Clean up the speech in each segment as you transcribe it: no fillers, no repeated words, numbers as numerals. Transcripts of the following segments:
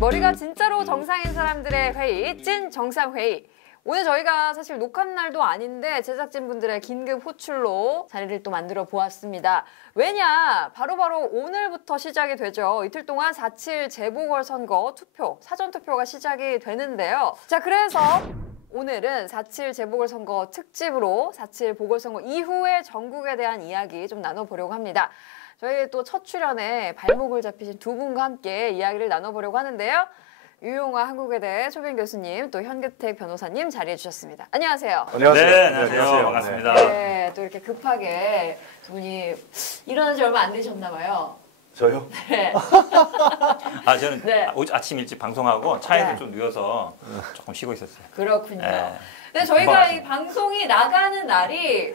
머리가 진짜로 정상인 사람들의 회의, 찐 정상회의. 오늘 저희가 사실 녹화날도 아닌데 제작진분들의 긴급 호출로 자리를 또 만들어 보았습니다. 왜냐? 바로바로 오늘부터 시작이 되죠. 이틀 동안 4.7 재보궐선거 투표, 사전투표가 시작이 되는데요. 자, 그래서 오늘은 4.7 재보궐선거 특집으로 4.7 보궐선거 이후의 전국에 대한 이야기 좀 나눠보려고 합니다. 저희 또 첫 출연에 발목을 잡히신 두 분과 함께 이야기를 나눠보려고 하는데요. 유용화 한국외대 초빙 교수님, 또 현규택 변호사님 자리해 주셨습니다. 안녕하세요. 안녕하세요. 네, 안녕하세요. 반갑습니다. 네, 또 이렇게 급하게 두 분이 일어난 지 얼마 안 되셨나 봐요. 저요? 네. 저는 네. 아침 일찍 방송하고 차에서 네. 좀 누워서 조금 쉬고 있었어요. 그렇군요. 네. 근데 저희가 이 방송이 나가는 날이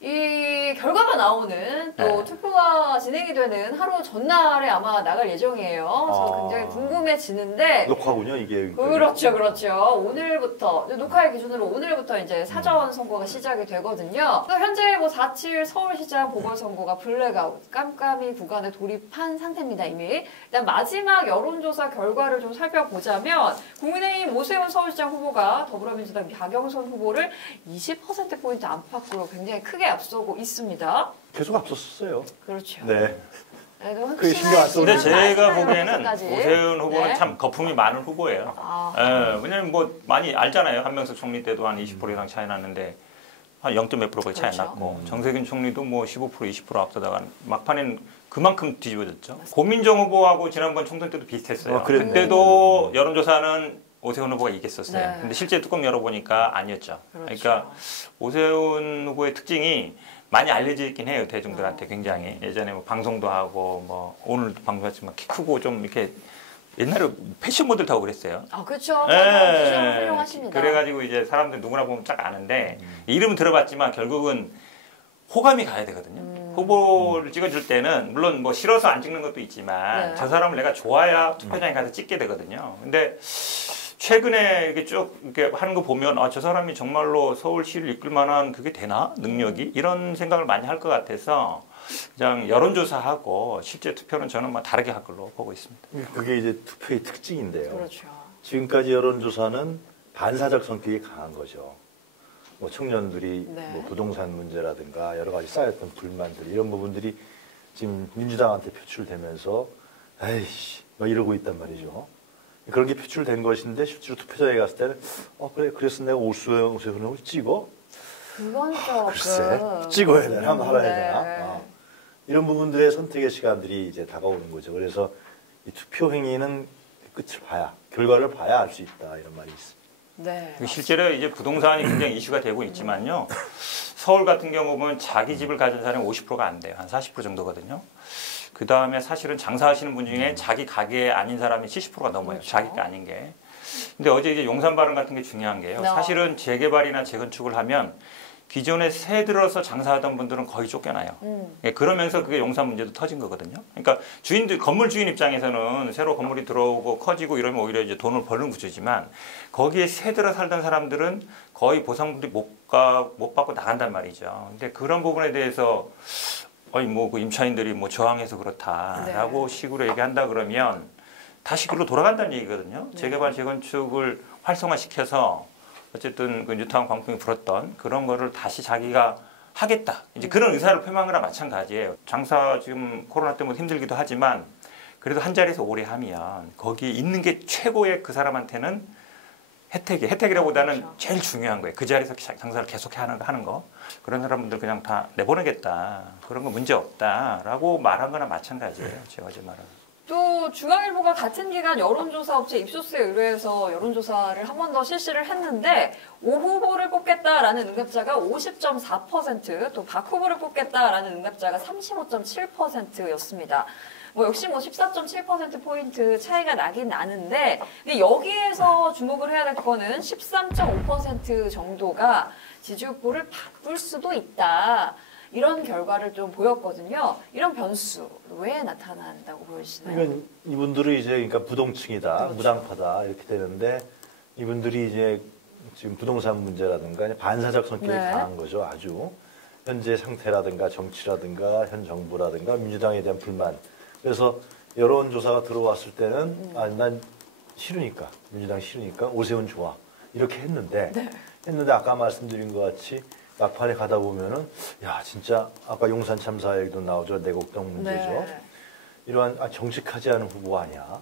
이 결과가 나오는 또 네. 투표가 진행이 되는 하루 전날에 아마 나갈 예정이에요. 그래서 굉장히 궁금해지는데 녹화군요, 이게. 그렇죠, 그렇죠. 오늘부터 녹화일 기준으로 오늘부터 이제 사전 선거가 시작이 되거든요. 또 현재 뭐 4.7 서울시장 보궐선거가 블랙아웃 깜깜이 구간에 돌입한 상태입니다 이미. 일단 마지막 여론조사 결과를 좀 살펴보자면 국민의힘 오세훈 서울시장 후보가 더불어민주당 박영선 후보를 20%포인트 안팎으로 굉장히 크게 앞서고 있습니다. 계속 앞섰어요. 그렇죠. 네. 그게 신경 안 써도 근데 제가 보기에는 마지막까지. 오세훈 후보는 네. 참 거품이 많은 후보예요. 왜냐면 뭐 많이 알잖아요. 한명숙 총리 때도 한 20% 이상 차이 났는데 한 0. 몇 프로가 차이 그렇죠. 났고 정세균 총리도 뭐 15% 20% 앞서다가 막판엔 그만큼 뒤집어졌죠. 맞습니다. 고민정 후보하고 지난번 총선 때도 비슷했어요. 그때도 여론조사는 오세훈 후보가 이겼었어요. 네. 근데 실제 뚜껑 열어보니까 아니었죠. 그렇죠. 그러니까 오세훈 후보의 특징이 많이 알려져 있긴 해요. 대중들한테 굉장히. 예전에 뭐 방송도 하고 뭐 오늘도 방송했지만 키 크고 좀 이렇게 옛날에 패션 모델 타고 그랬어요. 그렇죠. 패션 훌륭하십니다. 그래가지고 이제 사람들 누구나 보면 딱 아는데 이름은 들어봤지만 결국은 호감이 가야 되거든요. 후보를 찍어줄 때는 물론 뭐 싫어서 안 찍는 것도 있지만 네. 저 사람을 내가 좋아야 투표장에 가서 찍게 되거든요. 근데 최근에 이렇게 쭉 이렇게 하는 거 보면 저 사람이 정말로 서울시를 이끌 만한 그게 되나? 능력이? 이런 생각을 많이 할 것 같아서 그냥 여론조사하고 실제 투표는 저는 뭐 다르게 할 걸로 보고 있습니다. 그게 이제 투표의 특징인데요. 그렇죠. 지금까지 여론조사는 반사적 성격이 강한 거죠. 뭐 청년들이 네. 뭐 부동산 문제라든가 여러 가지 쌓였던 불만들 이런 부분들이 지금 민주당한테 표출되면서 에이씨 막 이러고 있단 말이죠. 그런 게 표출된 것인데 실제로 투표장에 갔을 때는 그래서 내가 오세훈을 찍어? 그건 좀 글쎄 찍어야 되나 말아야 네. 되나 이런 부분들의 선택의 시간들이 이제 다가오는 거죠. 그래서 이 투표 행위는 끝을 봐야 결과를 봐야 알 수 있다 이런 말이 있습니다. 네. 실제로 이제 부동산이 굉장히 이슈가 되고 있지만요. 서울 같은 경우 보면 자기 집을 가진 사람이 50%가 안 돼요. 한 40% 정도거든요. 그 다음에 사실은 장사하시는 분 중에 자기 가게 아닌 사람이 70%가 넘어요. 그렇죠. 자기가 아닌 게. 근데 어제 이제 용산 발언 같은 게 중요한 게요. 사실은 재개발이나 재건축을 하면 기존에 새 들어서 장사하던 분들은 거의 쫓겨나요. 그러면서 그게 용산 문제도 터진 거거든요. 그러니까 주인들, 건물 주인 입장에서는 새로 건물이 들어오고 커지고 이러면 오히려 이제 돈을 버는 구조지만 거기에 새 들어 살던 사람들은 거의 보상들이 못 받고 나간단 말이죠. 근데 그런 부분에 대해서 뭐 그 임차인들이 뭐 저항해서 그렇다라고 식으로 얘기한다 그러면 다시 그로 돌아간다는 얘기거든요. 재개발, 재건축을 활성화시켜서 어쨌든 그 뉴타운 광풍이 불었던 그런 거를 다시 자기가 하겠다. 이제 그런 의사를 표명한 거랑 마찬가지예요. 장사 지금 코로나 때문에 힘들기도 하지만 그래도 한 자리에서 오래 하면 거기 있는 게 최고의 그 사람한테는 혜택이라보다는 그렇죠. 제일 중요한 거예요. 그 자리에서 장사를 계속 하는 거. 그런 사람들 그냥 다 내보내겠다. 그런 거 문제 없다라고 말한 거나 마찬가지예요. 제가 어제 말한. 또 중앙일보가 같은 기간 여론조사 업체 입소스에 의뢰해서 여론조사를 한 번 더 실시를 했는데 오 후보를 뽑겠다라는 응답자가 50.4%, 또 박 후보를 뽑겠다라는 응답자가 35.7%였습니다. 뭐 역시 뭐 14.7%포인트 차이가 나긴 나는데 근데 여기에서 주목을 해야 될 거는 13.5% 정도가 지지율을 바꿀 수도 있다. 이런 결과를 좀 보였거든요. 이런 변수 왜 나타난다고 보여지나요? 그러니까 이분들은 이제 그러니까 부동층이다, 그렇죠. 무당파다 이렇게 되는데 이분들이 이제 지금 부동산 문제라든가 반사적 성격이 네. 강한 거죠. 아주 현재 상태라든가 정치라든가 현 정부라든가 민주당에 대한 불만. 그래서 여론조사가 들어왔을 때는 난 싫으니까 민주당 싫으니까 오세훈 좋아 이렇게 했는데 아까 말씀드린 것 같이 막판에 가다 보면은 야 진짜 아까 용산 참사 얘기도 나오죠. 내곡동 문제죠. 네. 이러한 정직하지 않은 후보 아니야.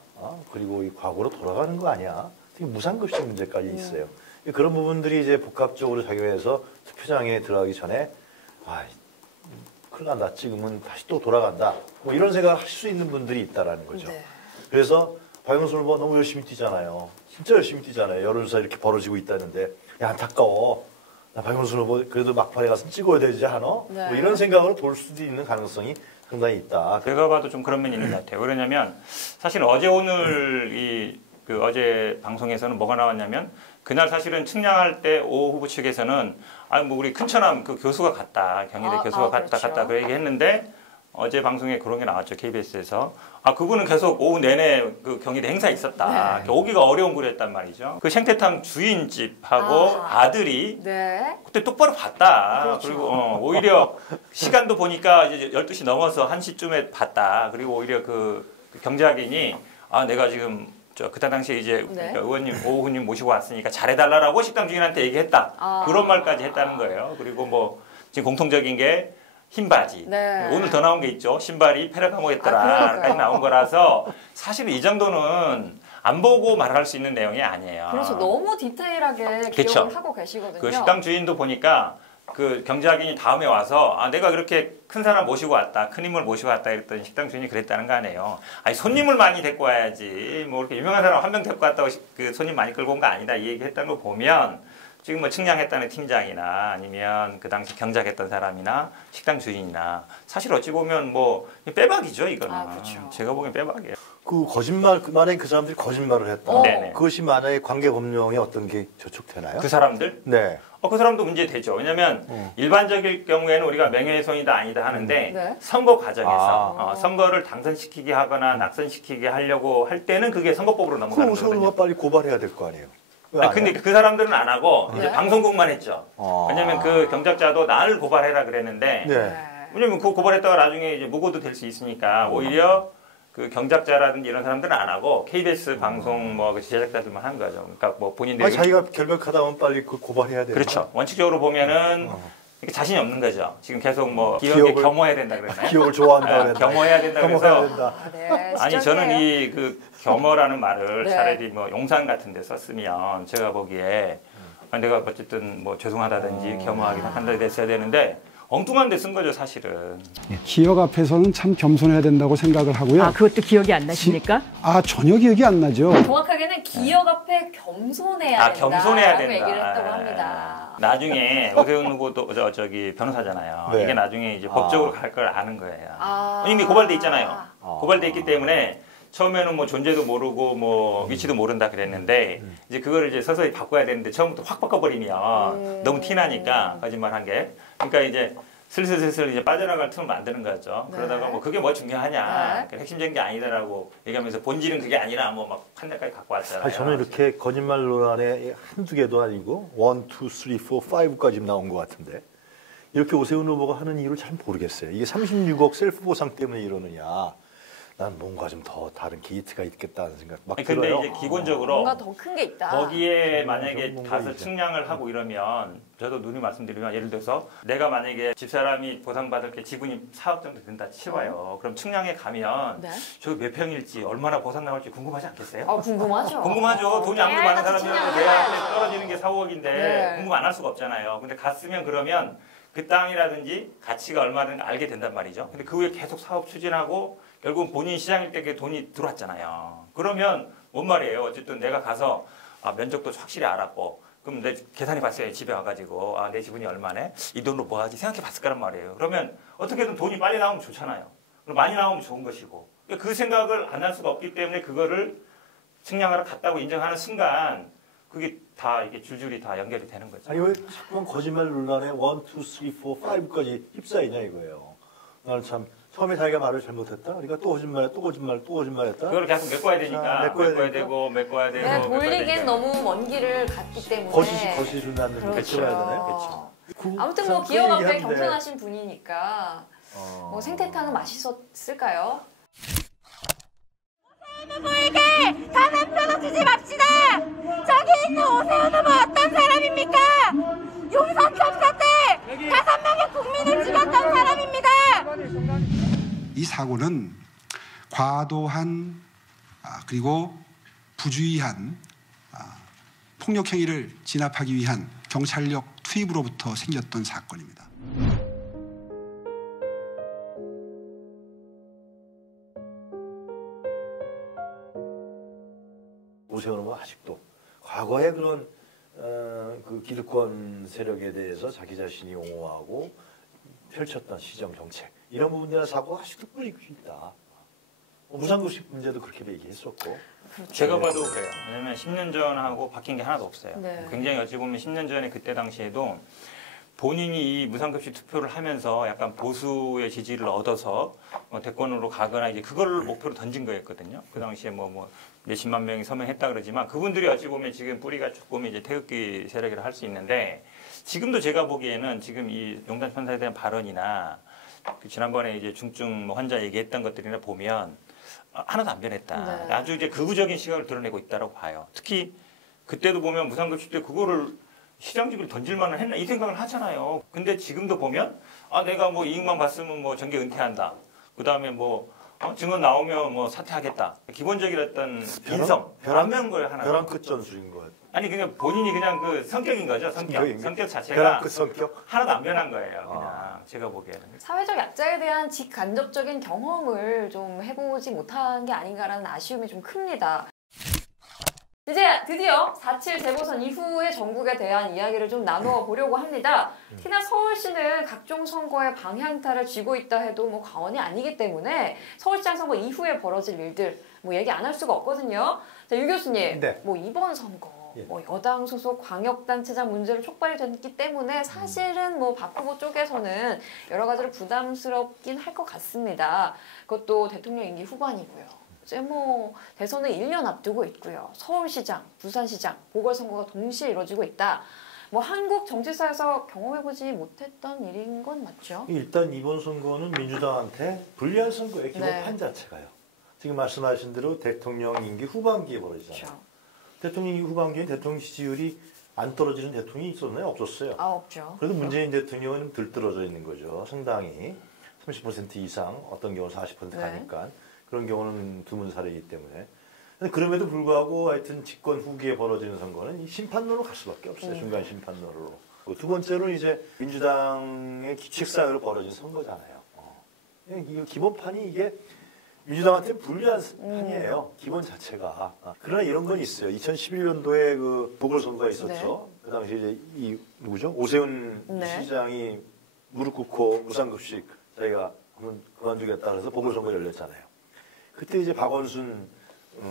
그리고 이 과거로 돌아가는 거 아니야. 특히 무상급식 문제까지 있어요. 그런 부분들이 이제 복합적으로 작용해서 투표장에 들어가기 전에 큰일 난다. 지금은 다시 또 돌아간다. 뭐 이런 생각을 하실 수 있는 분들이 있다라는 거죠. 네. 그래서 박영선 후보가 너무 열심히 뛰잖아요. 진짜 열심히 뛰잖아요. 여론조사 이렇게 벌어지고 있다는데 야 안타까워. 나 박영선 후보 그래도 막판에 가서 찍어야 되지 않아? 네. 뭐 이런 생각으로 볼 수도 있는 가능성이 상당히 있다. 제가 봐도 좀 그런 면이 있는 것 같아요. 왜냐하면 사실 어제 오늘 그 어제 방송에서는 뭐가 나왔냐면 그날 사실은 측량할 때 오 후보 측에서는 뭐 우리 큰처남 그 교수가 갔다 경희대 교수가 갔다 그렇죠. 그 얘기했는데 어제 방송에 그런 게 나왔죠. KBS에서 그분은 계속 오후 내내 그 경희대 행사에 있었다. 네. 오기가 어려운 굴이었단 말이죠. 그 생태탕 주인집하고 아들이 네. 그때 똑바로 봤다. 그렇죠. 그리고 오히려 시간도 보니까 이제 12시 넘어서 1시쯤에 봤다. 그리고 오히려 그 경제학인이 내가 지금 그때 당시에 이제 네. 그러니까 의원님, 오 후보님 모시고 왔으니까 잘해달라고 식당 주인한테 얘기했다. 그런 말까지 했다는 거예요. 그리고 뭐 지금 공통적인 게 흰바지. 네. 오늘 더 나온 게 있죠. 신발이 페라가모였더라. 그러니까요. 까지 나온 거라서 사실 이 정도는 안 보고 말할 수 있는 내용이 아니에요. 그래서 너무 디테일하게 그쵸. 기억을 하고 계시거든요. 그 식당 주인도 보니까 그 경제학인이 다음에 와서 내가 그렇게 큰 사람 모시고 왔다, 큰 인물 모시고 왔다 이랬더니 식당 주인이 그랬다는 거 아니에요. 손님을 많이 데리고 와야지. 뭐 이렇게 유명한 사람 한 명 데리고 왔다고 그 손님 많이 끌고 온 거 아니다 이 얘기했다는 거 보면 지금 뭐 측량했다는 팀장이나 아니면 그 당시 경작했던 사람이나 식당 주인이나 사실 어찌 보면 뭐 빼박이죠 이거는. 그렇죠. 제가 보기엔 빼박이에요. 그 거짓말, 만약에 그 사람들이 거짓말을 했다. 네네. 그것이 만약에 관계 법령에 어떤 게 저촉되나요? 그 사람들? 네. 그 사람도 문제 되죠. 왜냐하면 일반적일 경우에는 우리가 명예훼손이다 아니다 하는데 네. 선거 과정에서 선거를 당선시키게 하거나 낙선시키게 하려고 할 때는 그게 선거법으로 넘어가는 그럼 거거든요. 오세훈 빨리 고발해야 될 거 아니에요? 왜 안 근데 해요? 그 사람들은 안 하고 이제 네. 방송국만 했죠. 왜냐하면 그 경작자도 나를 고발해라 그랬는데 네. 왜냐면 그 고발했다가 나중에 이제 무고도 될 수 있으니까 오히려 그 경작자라든지 이런 사람들은 안 하고 KBS 방송 뭐 그 제작자들만 한 거죠. 그러니까 뭐 본인들이 자기가 결백하다 하면 빨리 그 고발해야 돼요. 그렇죠. 원칙적으로 보면은 이렇게 자신이 없는 거죠. 지금 계속 뭐 기억에 기억을- 겸허해야 된다 그랬나요? 기억을 좋아한다 그랬나? 겸허해야 된다 겸허해야 그래서 된다. 네, 아니 저는 이 그 겸허라는 말을 네. 차라리 뭐 용산 같은 데 썼으면 제가 보기에 내가 어쨌든 뭐 죄송하다든지 겸허하게 한다 됐어야 되는데 엉뚱한 데 쓴 거죠 사실은. 기억 앞에서는 참 겸손해야 된다고 생각을 하고요. 그것도 기억이 안 나십니까? 전혀 기억이 안 나죠. 정확하게는 기억 앞에 겸손해야 된다. 겸손해야 라고 된다. 얘기를 했다고 합니다. 나중에 오세훈 후보도 저기 변호사잖아요. 네. 이게 나중에 이제 법적으로 갈 걸 아는 거예요. 아. 이미 고발돼 있잖아요. 고발돼 있기 때문에 처음에는 뭐 존재도 모르고 뭐 위치도 모른다 그랬는데 이제 그거를 이제 서서히 바꿔야 되는데 처음부터 확 바꿔버리면 너무 티나니까 거짓말한 게. 그러니까 이제 슬슬 이제 빠져나갈 틈을 만드는 거죠. 네. 그러다가 뭐 그게 뭐 중요하냐. 네. 핵심적인 게 아니다라고 얘기하면서 본질은 그게 아니라 뭐 막 한 대까지 갖고 왔잖아요. 사실 저는 이렇게 거짓말 논란에 한두 개도 아니고 1, 2, 3, 4, 5까지 나온 것 같은데 이렇게 오세훈 후보가 하는 이유를 잘 모르겠어요. 이게 36억 셀프 보상 때문에 이러느냐. 난 뭔가 좀 더 다른 게이트가 있겠다는 생각 막 근데 들어요. 이제 기본적으로 뭔가 더 큰 게 있다. 거기에 만약에 뭔가 가서 이제. 측량을 하고 이러면 저도 누누이 말씀드리면 예를 들어서 내가 만약에 집사람이 보상받을 게 지분이 4억 정도 된다 치워요. 그럼 측량에 가면 네. 저기 몇 평일지 얼마나 보상 나올지 궁금하지 않겠어요? 궁금하죠. 궁금하죠. 돈이 아무리 많은 깨알같이 사람이면 측량을 내 앞에 해야죠. 떨어지는 게 4, 5억인데 네. 궁금 안 할 수가 없잖아요. 근데 갔으면 그러면 그 땅이라든지 가치가 얼마든지 알게 된단 말이죠. 근데 그 후에 계속 사업 추진하고 결국은 본인 시장일 때 그 돈이 들어왔잖아요. 그러면 뭔 말이에요. 어쨌든 내가 가서 면적도 확실히 알았고 그럼 내 계산해 봤어요. 집에 와가지고 내 지분이 얼마네? 이 돈으로 뭐 하지? 생각해 봤을 거란 말이에요. 그러면 어떻게든 돈이 빨리 나오면 좋잖아요. 그럼 많이 나오면 좋은 것이고 그 생각을 안 할 수가 없기 때문에 그거를 측량하러 갔다고 인정하는 순간 그게 다 이게 줄줄이 다 연결이 되는 거죠. 아니 왜 자꾸만 거짓말 논란에 1, 2, 3, 4, 5까지 휩싸이냐 이거예요. 나는 참 처음에 자기가 말을 잘못했다. 그러니까 또 거짓말했다. 그걸 계속 메꿔야 되니까 메꿔야 되고 메꿔야 되고. 그냥 메꿔야 돌리기엔 되니까. 너무 먼 길을 갔기 때문에 거짓이 준다는 걸 그렇죠. 배쳐야 되나요? 그렇죠. 아무튼 뭐 그 기억 앞에 얘기하는데. 겸손하신 분이니까 뭐 생태탕은 맛있었을까요? 후보에게 단 한 표도 주지 맙시다. 저기 있는 오세훈 후보 어떤 사람입니까? 용산 참사 때 5명의 국민을 죽였던 사람입니다. 이 사고는 과도한 그리고 부주의한 폭력 행위를 진압하기 위한 경찰력 투입으로부터 생겼던 사건입니다. 오세훈 후보가 아직도 과거에 그런 그 기득권 세력에 대해서 자기 자신이 옹호하고 펼쳤던 시정 정책 이런 부분들의 사고가 아직도 뿌리고 있다. 무상급식 문제도 그렇게 얘기했었고. 제가 봐도 그래요. 왜냐면 10년 전하고 바뀐 게 하나도 없어요. 네. 굉장히 어찌 보면 10년 전에 그때 당시에도 본인이 이 무상급식 투표를 하면서 약간 보수의 지지를 얻어서 대권으로 가거나 이제 그걸 목표로 던진 거였거든요. 그 당시에 뭐 몇십만 명이 서명했다 그러지만 그분들이 어찌 보면 지금 뿌리가 조금 이제 태극기 세력이라 할 수 있는데 지금도 제가 보기에는 지금 이 용산 참사에 대한 발언이나 그 지난번에 이제 중증 환자 얘기했던 것들이나 보면 하나도 안 변했다. 네. 아주 이제 극우적인 시각을 드러내고 있다고 봐요. 특히 그때도 보면 무상급식 때 그거를 시장직을 던질 만은 했나 이 생각을 하잖아요. 근데 지금도 보면 내가 뭐 이익만 봤으면 뭐 정계 은퇴한다. 그다음에 뭐 증언 나오면 뭐 사퇴하겠다. 기본적인 어떤 인성, 벼랑 걸 하나. 벼랑 끝 전술인 것 같아요. 아니 그냥 본인이 그냥 그 성격인 거죠. 성격 자체가 벼랑 끝 성격. 하나도 안 변한 거예요. 그냥 제가 보기에는. 사회적 약자에 대한 직간접적인 경험을 좀 해보지 못한 게 아닌가라는 아쉬움이 좀 큽니다. 이제 드디어 4.7 재보선 이후의 전국에 대한 이야기를 좀 나누어 보려고 합니다. 특히나 서울시는 각종 선거의 방향타를 쥐고 있다 해도 뭐 과언이 아니기 때문에 서울시장 선거 이후에 벌어질 일들 뭐 얘기 안 할 수가 없거든요. 자, 유 교수님, 네. 뭐 이번 선거 예. 뭐 여당 소속 광역단체장 문제로 촉발이 됐기 때문에 사실은 뭐 박 후보 쪽에서는 여러 가지로 부담스럽긴 할 것 같습니다. 그것도 대통령 임기 후반이고요. 이제 뭐 대선은 1년 앞두고 있고요. 서울시장, 부산시장, 보궐선거가 동시에 이루어지고 있다. 뭐 한국 정치사에서 경험해보지 못했던 일인 건 맞죠? 일단 이번 선거는 민주당한테 불리한 선거의 기본판 네. 자체가요. 지금 말씀하신 대로 대통령 임기 후반기에 벌어지잖아요. 그렇죠. 대통령 임기 후반기에 대통령 지지율이 안 떨어지는 대통령이 있었나요? 없었어요. 없죠. 그래도 문재인 대통령은 들떨어져 있는 거죠. 상당히 30% 이상, 어떤 경우는 40% 네. 가니까 그런 경우는 드문 사례이기 때문에. 근데 그럼에도 불구하고 하여튼 집권 후기에 벌어지는 선거는 이 심판론으로 갈 수밖에 없어요. 중간 심판론으로. 두 번째로는 이제 민주당의 기책사유로 벌어진 선거잖아요. 이 기본판이 이게 민주당한테는 불리한 판이에요. 기본 자체가. 그러나 이런 건 있어요. 2011년도에 그 보궐선거가 있었죠. 그 당시 이제 누구죠? 오세훈 네. 시장이 무릎 꿇고 무상급식 자기가 한번 그만두겠다 그래서 보궐선거 열렸잖아요. 그때 이제 박원순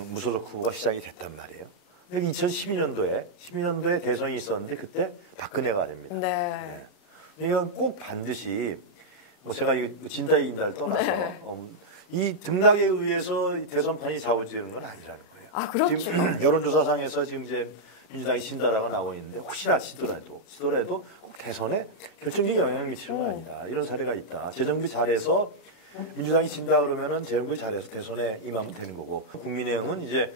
무소속 후보가 시장이 됐단 말이에요. 여기 12년도에 대선이 있었는데 그때 박근혜가 됩니다. 네. 이건 꼭 반드시 뭐 제가 진다 이긴다를 떠나서 이 등락에 의해서 대선판이 좌우지는 건 아니라는 거예요. 아, 그렇죠. 지금 여론조사상에서 지금 이제 민주당이 진다라고 나오고 있는데 혹시나 치더라도 꼭 대선에 결정적인 영향을 미치는 건 아니다. 이런 사례가 있다. 재정비 잘해서 민주당이 진다 그러면은 재정비 잘해서 대선에 임하면 되는 거고 국민의힘은 이제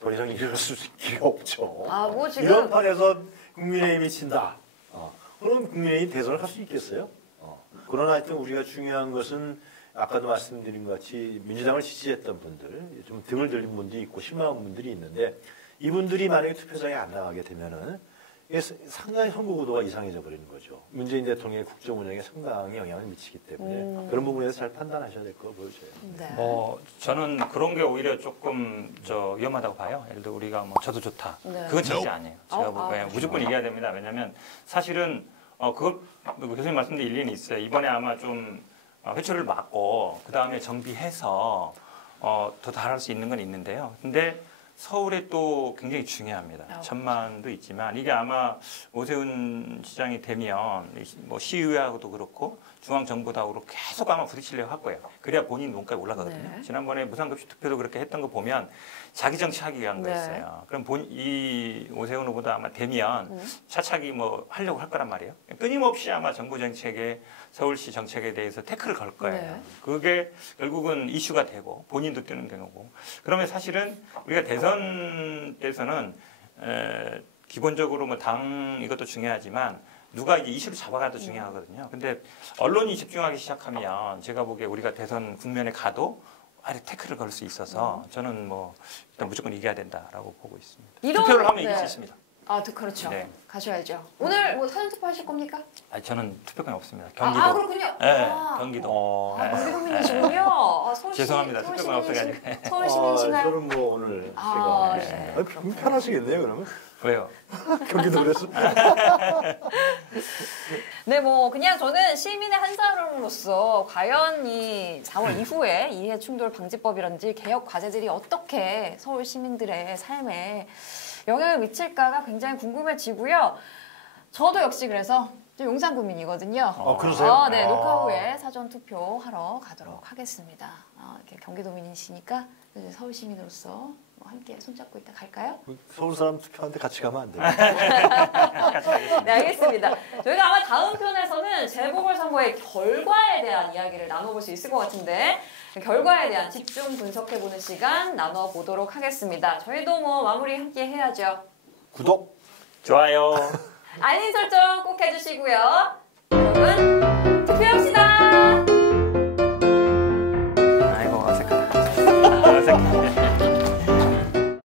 더 이상 이럴 수 있기가 없죠. 아, 뭐 지금 이런 판에서 국민의힘이 친다. 그럼 국민의힘이 대선을 할 수 있겠어요? 그러나 하여튼 우리가 중요한 것은 아까도 말씀드린 것 같이 민주당을 지지했던 분들, 좀 등을 들린 분들이 있고 실망한 분들이 있는데 이분들이 만약에 투표장에 안 나가게 되면은 이게 상당히 선거 구도가 이상해져 버리는 거죠. 문재인 대통령의 국정 운영에 상당히 영향을 미치기 때문에 그런 부분에서 잘 판단하셔야 될 거로 보여져요. 네. 저는 그런 게 오히려 조금 위험하다고 봐요. 예를 들어 우리가 뭐 저도 좋다. 네. 그건 절대 아니에요. 제가 보기에 그렇죠. 무조건 이겨야 됩니다. 왜냐하면 사실은 그걸 교수님 말씀드린 일리는 있어요. 이번에 아마 좀 회초리를 맞고 그 다음에 정비해서 더 잘할 수 있는 건 있는데요. 근데 서울에 또 굉장히 중요합니다. 천만도 있지만 이게 아마 오세훈 시장이 되면 뭐 시의회하고도 그렇고 중앙정부하고 계속 아마 부딪히려고 할 거예요. 그래야 본인 눈까지 올라가거든요. 네. 지난번에 무상급식 투표도 그렇게 했던 거 보면 자기 정치하기 위한 네. 거였어요. 그럼 이 오세훈 후보도 아마 되면 차차기 뭐 하려고 할 거란 말이에요. 끊임없이 아마 정부 정책에 서울시 정책에 대해서 태클을 걸 거예요. 네. 그게 결국은 이슈가 되고 본인도 뜨는 경우고. 그러면 사실은 우리가 대선 때서는 기본적으로 뭐 당 이것도 중요하지만 누가 이제 이슈를 잡아가도 중요하거든요. 근데 언론이 집중하기 시작하면 제가 보기에 우리가 대선 국면에 가도 아래 태클을 걸 수 있어서 저는 뭐 일단 무조건 이겨야 된다라고 보고 있습니다. 투표를 하면 이길 수 있습니다. 아, 그렇죠. 네. 가셔야죠. 오늘 뭐 사전 투표하실 겁니까? 저는 투표권이 없습니다. 경기도. 그렇군요. 네, 경기도. 경기도민이시군요. 죄송합니다. 투표권 없어가지고. 서울 시민이신가요? 저는 뭐 오늘 아, 생각. 편하시겠네요, 그러면. 왜요? 경기도 그랬어. 네, 뭐 그냥 저는 시민의 한 사람으로서 과연 이 4월 이후에 이해 충돌 방지법이라든지 개혁 과제들이 어떻게 서울 시민들의 삶에 영향을 미칠까가 굉장히 궁금해지고요. 저도 역시 그래서 용산구민이거든요. 그러세요? 네, 녹화 후에 사전 투표하러 가도록 하겠습니다. 이렇게 경기도민이시니까 이제 서울 시민으로서 뭐 함께 손잡고 있다 갈까요? 서울 사람 투표하는데 같이 가면 안 돼요. 네, 알겠습니다. 저희가 아마 다음 편에서는 재보궐선거의 결과에 대한 이야기를 나눠볼 수 있을 것 같은데 결과에 대한 집중 분석해보는 시간 나눠보도록 하겠습니다. 저희도 뭐 마무리 함께 해야죠. 구독! 좋아요. 알림 설정 꼭 해주시고요. 여러분